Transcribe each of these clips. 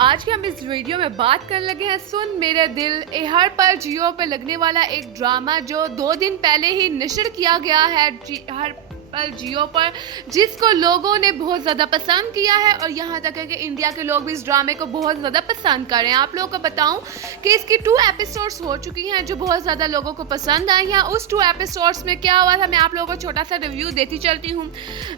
आज के हम इस वीडियो में बात करने लगे हैं सुन मेरे दिल ए हर पल जियो पे लगने वाला एक ड्रामा जो 2 दिन पहले ही नशर किया गया है हर पल जियो पर, जिसको लोगों ने बहुत ज़्यादा पसंद किया है और यहाँ तक है कि इंडिया के लोग भी इस ड्रामे को बहुत ज़्यादा पसंद कर रहे हैं। आप लोगों को बताऊं कि इसकी 2 एपिसोड्स हो चुकी हैं जो बहुत ज़्यादा लोगों को पसंद आई हैं। उस 2 एपिसोड्स में क्या हुआ था मैं आप लोगों को छोटा सा रिव्यू देती चलती हूँ।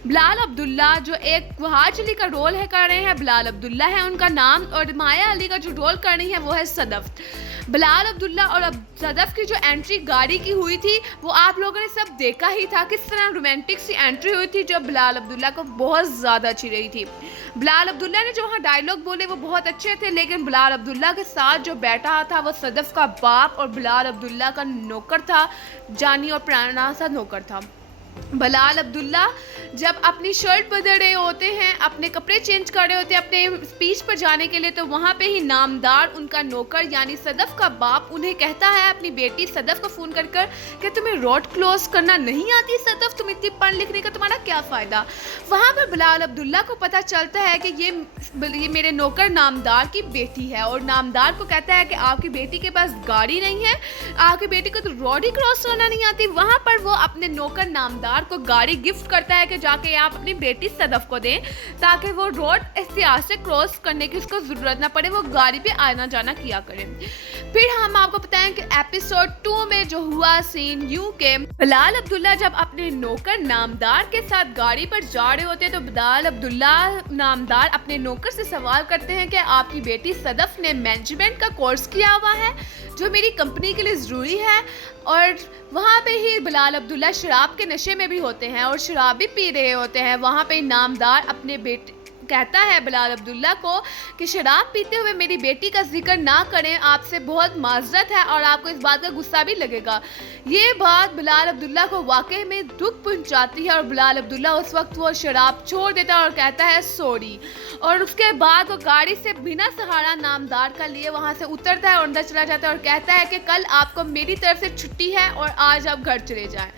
बिलाल अब्दुल्ला जो एक वहाज अली का रोल है कर रहे हैं, बिलाल अब्दुल्ला है उनका नाम, और माया अली का जो रोल कर रही है वो है सदफ। बिलाल अब्दुल्ला और सदफ की जो एंट्री गाड़ी की हुई थी वो आप लोगों ने सब देखा ही था, किस तरह रोमांटिक सी एंट्री हुई थी जो बिलाल अब्दुल्ला को बहुत ज़्यादा अच्छी रही थी। बिलाल अब्दुल्ला ने जो वहाँ डायलॉग बोले वो बहुत अच्छे थे, लेकिन बिलाल अब्दुल्ला के साथ जो बैठा था वो सदफ का बाप और बिलाल अब्दुल्ला का नौकर था, जानी और प्राणा सा नौकर था। बिलाल अब्दुल्ला जब अपनी शर्ट बदल रहे होते हैं, अपने कपड़े चेंज कर रहे होते हैं अपने स्पीच पर जाने के लिए, तो वहाँ पे ही नामदार उनका नौकर यानी सदफ का बाप उन्हें कहता है अपनी बेटी सदफ को फ़ोन कर कर कि तुम्हें रोड क्लोज करना नहीं आती सदफ, तुम इतनी पढ़ लिखने का तुम्हारा क्या फ़ायदा। वहाँ पर बिलाल अब्दुल्ला को पता चलता है कि ये मेरे नौकर नामदार की बेटी है, और नामदार को कहता है कि आपकी बेटी के पास गाड़ी नहीं है, आपकी बेटी को तो रोड ही क्रॉस करना नहीं आती। वहाँ पर वो अपने नौकर नामदार को गाड़ी गिफ्ट करता है कि जाके आप अपनी बेटी सदफ को दें ताकि वो रोड एहतियात से क्रॉस करने की उसको ज़रूरत ना पड़े, वो गाड़ी पे आना जाना किया करें। फिर हम आपको बताएं कि एपिसोड 2 में जो हुआ सीन यूं के बिलाल अब्दुल्ला जब अपने नौकर नामदार के साथ गाड़ी पर जा रहे होते हैं तो बिलाल अब्दुल्ला नामदार अपने नौकर से सवाल करते हैं कि आपकी बेटी सदफ ने मैनेजमेंट का कोर्स किया हुआ है जो मेरी कंपनी के लिए ज़रूरी है। और वहाँ पे ही बिलाल अब्दुल्ला शराब के नशे में भी होते हैं और शराब भी पी रहे होते हैं। वहाँ पे नामदार अपने बेटे कहता है बिलाल अब्दुल्ला को कि शराब पीते हुए मेरी बेटी का जिक्र ना करें, आपसे बहुत माजरत है और आपको इस बात का गुस्सा भी लगेगा। ये बात बिलाल अब्दुल्ला को वाकई में दुख पहुंचाती है और बिलाल अब्दुल्ला उस वक्त वो शराब छोड़ देता है और कहता है सॉरी, और उसके बाद वो गाड़ी से बिना सहारा नामदार का लिए वहाँ से उतरता है और अंदर चला जाता है और कहता है कि कल आपको मेरी तरफ से छुट्टी है और आज आप घर चले जाएं।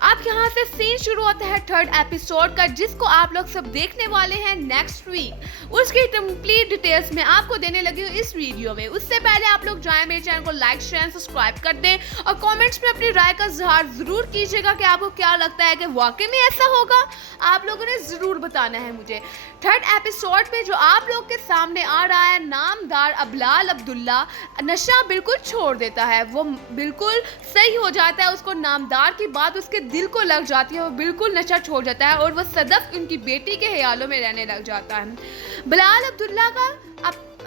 अब यहाँ से सीन शुरू होता है 3rd एपिसोड का, जिसको आप लोग सब देखने वाले हैं नेक्स्ट वीक। उसकी कंप्लीट डिटेल्स मैं आपको देने लगी हूँ इस वीडियो में। उससे पहले आप लोग जाएं मेरे चैनल को लाइक शेयर सब्सक्राइब कर दें और कमेंट्स में अपनी राय का इजहार जरूर कीजिएगा कि आपको क्या लगता है कि वाकई में ऐसा होगा। आप लोगों ने ज़रूर बताना है मुझे। 3rd एपिसोड में जो आप लोग के सामने आ रहा है, नामदार बिलाल अब्दुल्ला नशा बिल्कुल छोड़ देता है, वो बिल्कुल सही हो जाता है, उसको नामदार की बात उसके दिल को लग जाती है, वो बिल्कुल नशा छोड़ जाता है और वो सदफ उनकी बेटी के ख्यालों में रहने लग जाता है। बिलाल अब्दुल्ला का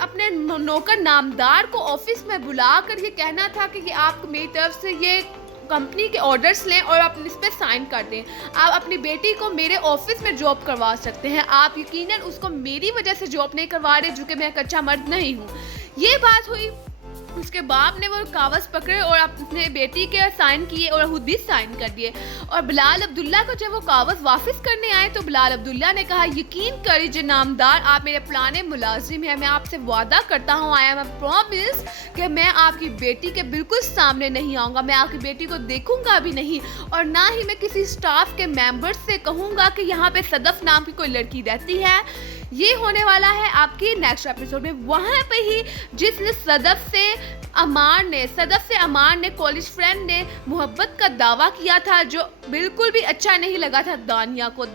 अपने नौकर नामदार को ऑफिस में बुला कर ये कहना था कि आप मेरी तरफ से ये कंपनी के ऑर्डर्स लें और आप इस पर साइन कर दें, आप अपनी बेटी को मेरे ऑफिस में जॉब करवा सकते हैं, आप यकीनन उसको मेरी वजह से जॉब नहीं करवा रहे जो कि मैं एक अच्छा मर्द नहीं हूँ। ये बात हुई, उसके बाप ने वो कागज़ पकड़े और अपने बेटी के साइन किए और खुद भी साइन कर दिए। और बिलाल अब्दुल्ला को जब वो कागज़ वापस करने आए तो बिलाल अब्दुल्ला ने कहा यकीन करिए नामदार, आप मेरे पुराने मुलाजिम हैं, मैं आपसे वादा करता हूँ, आई एम अ प्रॉमिस कि मैं आपकी बेटी के बिल्कुल सामने नहीं आऊँगा, मैं आपकी बेटी को देखूँगा भी नहीं और ना ही मैं किसी स्टाफ के मेम्बर से कहूँगा कि यहाँ पे सदफ नाम की कोई लड़की रहती है। ये होने वाला है आपकी नेक्स्ट एपिसोड में। वहाँ पे ही जिसने सदफ से अमार ने कॉलेज फ्रेंड ने मोहब्बत का दावा किया था जो बिल्कुल भी अच्छा नहीं लगा था दानिया को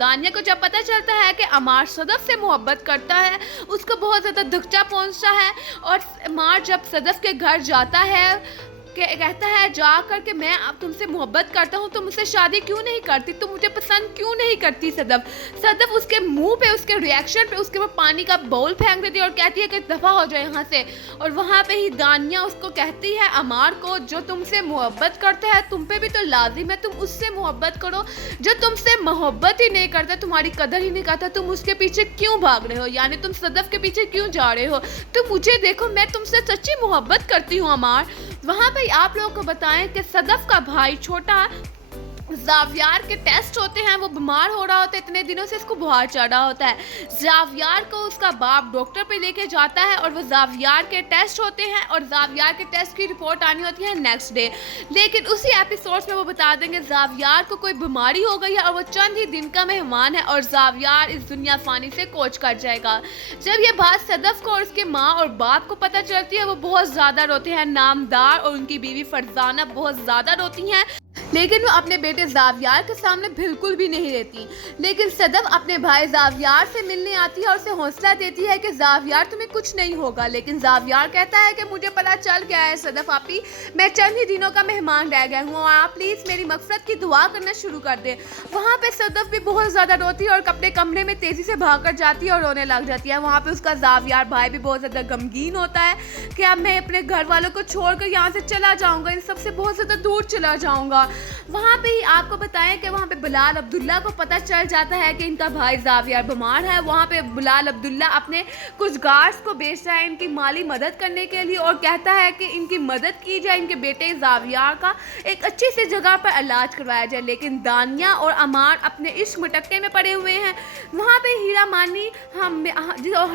जब पता चलता है कि अमार सदफ से मोहब्बत करता है उसको बहुत ज़्यादा दुखचा पहुंचता है। और अमार जब सदफ के घर जाता है कहता है जाकर के मैं अब तुमसे मोहब्बत करता हूँ, तुम मुझसे शादी क्यों नहीं करती, तुम मुझे पसंद क्यों नहीं करती। सदफ उसके मुंह पे, उसके रिएक्शन पे उसके ऊपर पानी का बाउल फेंक देती है और कहती है कि दफ़ा हो जाए यहाँ से। और वहाँ पे ही दानिया उसको कहती है अमार को जो तुमसे मोहब्बत करता है तुम पे भी तो लाजिम है तुम उससे मोहब्बत करो, जो तुमसे मोहब्बत ही नहीं करता, तुम्हारी कदर ही नहीं करता, तुम उसके पीछे क्यों भाग रहे हो, यानी तुम सदफ के पीछे क्यों जा रहे हो, तुम मुझे देखो मैं तुमसे सच्ची मोहब्बत करती हूँ अमार। वहाँ पे आप लोगों को बताएं कि सदफ का भाई छोटा ज़ावियार के टेस्ट होते हैं, वो बीमार हो रहा होता है, इतने दिनों से इसको बुखार चढ़ रहा होता है। ज़ावियार को उसका बाप डॉक्टर पे लेके जाता है और वो ज़ावियार के टेस्ट होते हैं और ज़ावियार के टेस्ट की रिपोर्ट आनी होती है नेक्स्ट डे। लेकिन उसी एपिसोड्स में वो बता देंगे ज़ावियार को कोई बीमारी हो गई है और वो चंद ही दिन का मेहमान है और ज़ावियार इस दुनिया फ़ानी से कोच कर जाएगा। जब ये बात सदफ को और उसके माँ और बाप को पता चलती है, वो बहुत ज़्यादा रोते हैं। नामदार और उनकी बीवी फरजाना बहुत ज़्यादा रोती हैं, लेकिन वो अपने बेटे ज़ावियार के सामने बिल्कुल भी नहीं रहती। लेकिन सदफ अपने भाई ज़ावियार से मिलने आती है और उसे हौसला देती है कि ज़ावियार तुम्हें कुछ नहीं होगा। लेकिन ज़ावियार कहता है कि मुझे पता चल गया है सदफ आपी, मैं चंद ही दिनों का मेहमान रह गया हूँ, आप प्लीज़ मेरी मगफरत की दुआ करना शुरू कर दें। वहाँ पे सदफ भी बहुत ज़्यादा रोती है और अपने कमरे में तेज़ी से भाग कर जाती है और रोने लग जाती है। वहाँ पर उसका ज़ावियार भाई भी बहुत ज़्यादा गमगीन होता है कि अब मैं अपने घर वालों को छोड़कर यहाँ से चला जाऊँगा, इन सबसे बहुत ज़्यादा दूर चला जाऊँगा। वहाँ पे ही आपको बताएं कि वहाँ पे बिलाल अब्दुल्ला को पता चल जाता है कि इनका भाई ज़ावियार बीमार है। वहाँ पे बिलाल अब्दुल्ला अपने कुछ गार्ड्स को भेजता है इनकी माली मदद करने के लिए और कहता है कि इनकी मदद की जाए, इनके बेटे ज़ावियार का एक अच्छी सी जगह पर इलाज करवाया जाए। लेकिन दानिया और अमार अपने इश्क मटक्के में पड़े हुए हैं। वहाँ पे हीरा मानी हम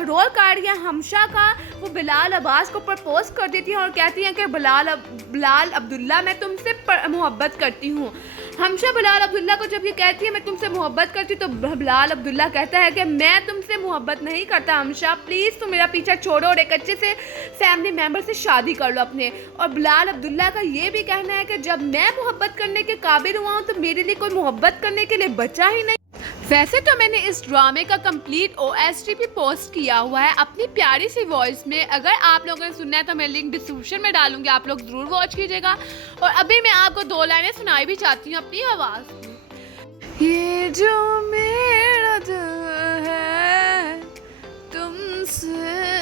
रोल कर रही है हमशा का, वो बिलाल अब्बास को प्रपोज कर देती है और कहती है कि बिलाल अब्दुल्ला मैं तुमसे मोहब्बत करती हूँ। हमशा बिलाल अब्दुल्ला को जब ये कहती है मैं तुमसे मोहब्बत करती हूँ, तो बिलाल अब्दुल्ला कहता है कि मैं तुमसे मोहब्बत नहीं करता हमशा, प्लीज़ तुम मेरा पीछा छोड़ो और एक अच्छे से फैमिली मेम्बर से शादी कर लो अपने। और बिलाल अब्दुल्ला का ये भी कहना है कि जब मैं मोहब्बत करने के काबिल हुआ हूँ तो मेरे लिए कोई मोहब्बत करने के लिए बचा ही नहीं। वैसे तो मैंने इस ड्रामे का कंप्लीट OST भी पोस्ट किया हुआ है अपनी प्यारी सी वॉइस में। अगर आप लोगों ने सुनना है तो मैं लिंक डिस्क्रिप्शन में डालूंगी, आप लोग ज़रूर वॉच कीजिएगा। और अभी मैं आपको 2 लाइनें सुनाई भी चाहती हूँ अपनी आवाज़ में। ये जो मेरा दिल है तुमसे